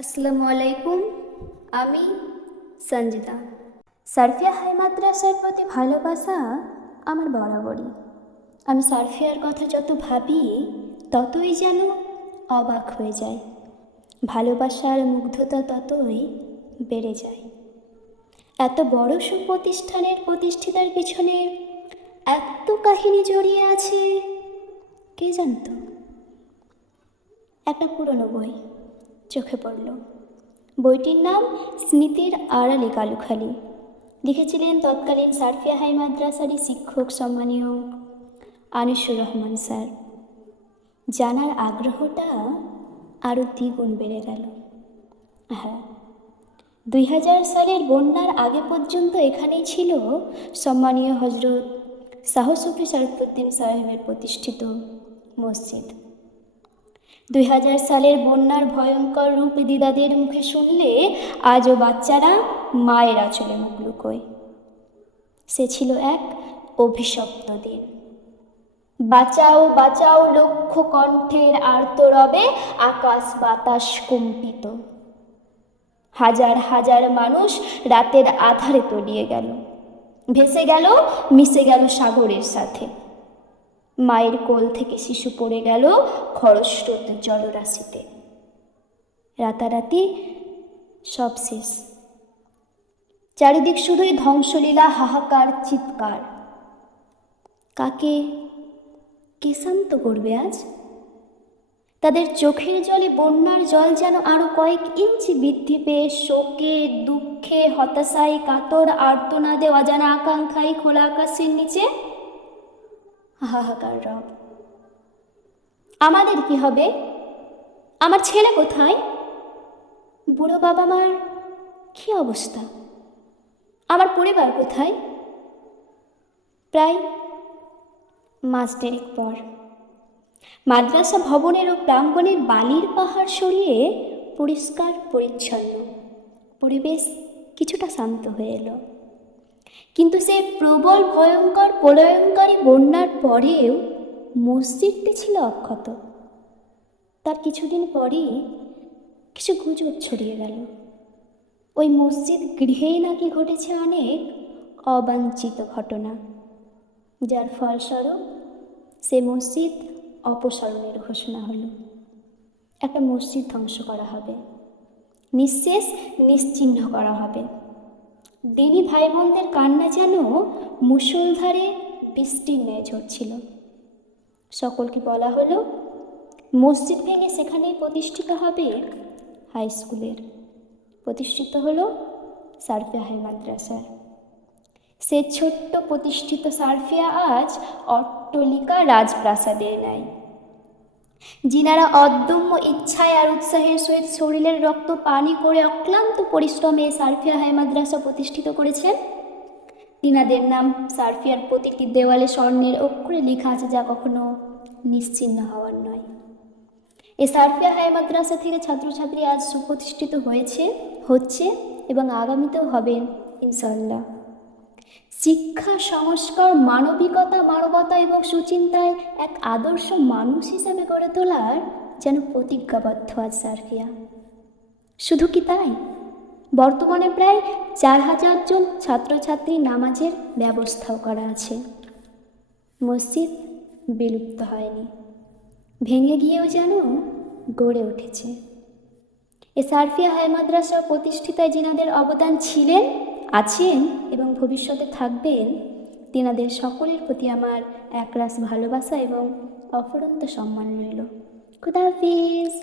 আসসালামু আলাইকুম। আমি সঞ্জিতা। সারফিয়া হাই মাদ্রাসার প্রতি ভালোবাসা আমার বরাবরই। আমি সারফিয়ার কথা যত ভাবি ততই যেন অবাক হয়ে যায়, ভালোবাসার মুগ্ধতা ততই বেড়ে যায়। এত বড় সুপ্রতিষ্ঠানের প্রতিষ্ঠিতার পিছনে এত কাহিনী জড়িয়ে আছে, কে জানতো? একটা পুরনো বই চোখে পড়ল। বইটির নাম স্মৃতির আড়ালে কালুখালি। লিখেছিলেন তৎকালীন সারফিয়া হাই মাদ্রাসারই শিক্ষক সম্মানীয় আনিসুর রহমান স্যার। জানার আগ্রহটা আরও দ্বিগুণ বেড়ে গেল। হ্যাঁ, 2000 সালের বন্যার আগে পর্যন্ত এখানেই ছিল সম্মানীয় হজরত শাহ সুফি শরফুদ্দীন সাহেবের প্রতিষ্ঠিত মসজিদ। 2000 সালের বন্যার ভয়ঙ্কর রূপ দিদাদের মুখে শুনলে আজও বাচ্চারা মায়ের আঁচলে মুখ লুকোয়। সে ছিল এক অভিশপ্ত দিন। বাঁচাও বাঁচাও লক্ষ কণ্ঠের আর্তরবে আকাশ বাতাস কম্পিত। হাজার হাজার মানুষ রাতের আধারে তলিয়ে গেল, ভেসে গেল, মিশে গেল সাগরের সাথে। মায়ের কোল থেকে শিশু পড়ে গেল খরস্রোত জলরাশিতে। রাতারাতি সব শেষ। চারিদিক শুধুই ধ্বংসলীলা, হাহাকার, চিৎকার। কাকে কে শান্ত করবে আজ? তাদের চোখের জলে বন্যার জল যেন আরো কয়েক ইঞ্চি বৃদ্ধি পেয়ে শোকে, দুঃখে, হতাশায়, কাতর আর্তনাদে, অজানা আকাঙ্ক্ষায় খোলা আকাশের নিচে হাহাকার রব। আমাদের কি হবে? আমার ছেলে কোথায়? বুড়ো বাবা মার কি অবস্থা? আমার পরিবার কোথায়? প্রায় মাস দেড়েক পর মাদ্রাসা ভবনের ও প্রাঙ্গণের বালির পাহাড় সরিয়ে পরিষ্কার পরিচ্ছন্ন পরিবেশ কিছুটা শান্ত হয়ে এলো। কিন্তু সে প্রবল ভয়ঙ্কর প্রলয়ঙ্কারী বন্যার পরেও মসজিদটি ছিল অক্ষত। তার কিছুদিন পরই কিছু গুজব ছড়িয়ে গেল। ওই মসজিদ গৃহেই নাকি ঘটেছে অনেক অবাঞ্ছিত ঘটনা, যার ফলস্বরূপ সে মসজিদ অপসারণের ঘোষণা হলো। একটা মসজিদ ধ্বংস করা হবে, নিঃশেষ নিশ্চিহ্ন করা হবে। দিনী ভাই বোনদের কান্না যেন মুষলধারে বৃষ্টির ন্যায় ঝরছিল। সকলকে বলা হলো মসজিদ ভেঙে সেখানেই প্রতিষ্ঠিত হবে হাই স্কুলের। প্রতিষ্ঠিত হলো সারফিয়া হাই মাদ্রাসা। সে ছোট্ট প্রতিষ্ঠিত সারফিয়া আজ অট্টলিকা রাজপ্রাসাদের ন্যায়। যিনারা অদম্য ইচ্ছায় আর উৎসাহের সহিত শরীরের রক্ত পানি করে অক্লান্ত পরিশ্রমে সারফিয়া হাই মাদ্রাসা প্রতিষ্ঠিত করেছেন, তিনাদের নাম সারফিয়ার প্রতিটি দেওয়ালে স্বর্ণের অক্ষরে লেখা আছে, যা কখনো নিশ্চিহ্ন হওয়ার নয়। এই সারফিয়া হাই মাদ্রাসা থেকে ছাত্রছাত্রী আজ সুপ্রতিষ্ঠিত হয়েছে, হচ্ছে এবং আগামীতেও হবেন ইনশাআল্লাহ। শিক্ষা, সংস্কার, মানবিকতা, মানবতা এবং সুচিন্তায় এক আদর্শ মানুষ হিসাবে গড়ে তোলার যেন প্রতিজ্ঞাবদ্ধ আজ সারফিয়া। শুধু কি তাই, বর্তমানে প্রায় 4000 জন ছাত্রছাত্রী নামাজের ব্যবস্থাও করা আছে। মসজিদ বিলুপ্ত হয়নি, ভেঙে গিয়েও যেন গড়ে উঠেছে। এ সারফিয়া হাই মাদ্রাসা প্রতিষ্ঠিতায় যিনাদের অবদান ছিলেন, আছেন এবং ভবিষ্যতে থাকবেন, তিনাদের সকলের প্রতি আমার একরাশ ভালোবাসা এবং অফুরন্ত সম্মান রইল। খুদা হাফিজ।